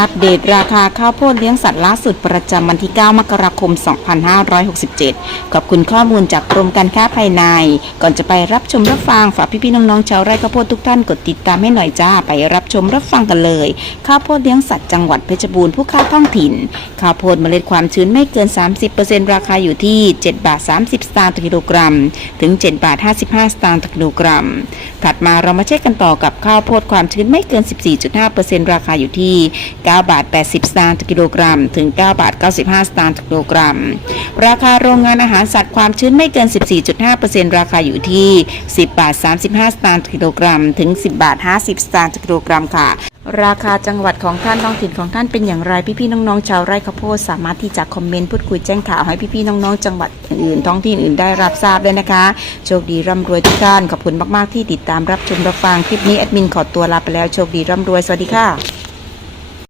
อัปเดตราคาข้าวโพดเลี้ยงสัตว์ล่าสุดประจำวันที่ 9 มกราคม 2567 ขอบคุณข้อมูลจากกรมการค้าภายใน ก่อนจะไปรับชมรับฟังฝากพี่ๆน้องๆชาวไร่ข้าวโพดทุกท่านกดติดตามให้หน่อยจ้าไปรับชมรับฟังกันเลย ข้าวโพดเลี้ยงสัตว์จังหวัดเพชรบูรณ์ผู้ค้าท้องถิ่น ข้าวโพดเมล็ดความชื้นไม่เกิน 30%ราคาอยู่ที่7บาท30 สตางค์ต่อกิโลกรัม ถึง7บาท55 สตางค์ต่อกิโลกรัม ถัดมาเรามาเช็คกันต่อกับข้าวโพดความชื้นไม่เกิน 14.5%ราคาอยู่ที่9บาท80 สตางค์ต่อกิโลกรัม ถึง 9 บาท 95 สตางค์ต่อกิโลกรัม ราคาโรงงานอาหารสัตว์ความชื้นไม่เกิน 14.5%ราคาอยู่ที่ 10 บาท 35 สตางค์ต่อกิโลกรัม ถึง 10 บาท 50 สตางค์ต่อกิโลกรัมค่ะราคาจังหวัดของท่านท้องถิ่นของท่านเป็นอย่างไรพี่ๆน้องๆชาวไร่ข้าวโพดสามารถที่จะคอมเมนต์พูดคุยแจ้งข่าวให้พี่ๆน้องๆจังหวัดอื่นๆท้องถิ่นอื่นได้รับทราบด้วยนะคะ โชคดีร่ำรวยทุกท่านขอบคุณมากๆที่ติดตามรับชมรับฟังคลิปนี้แอดมินขอตัวลาไปแล้วโชคดีร่ำรวยสวัสดีค่ะ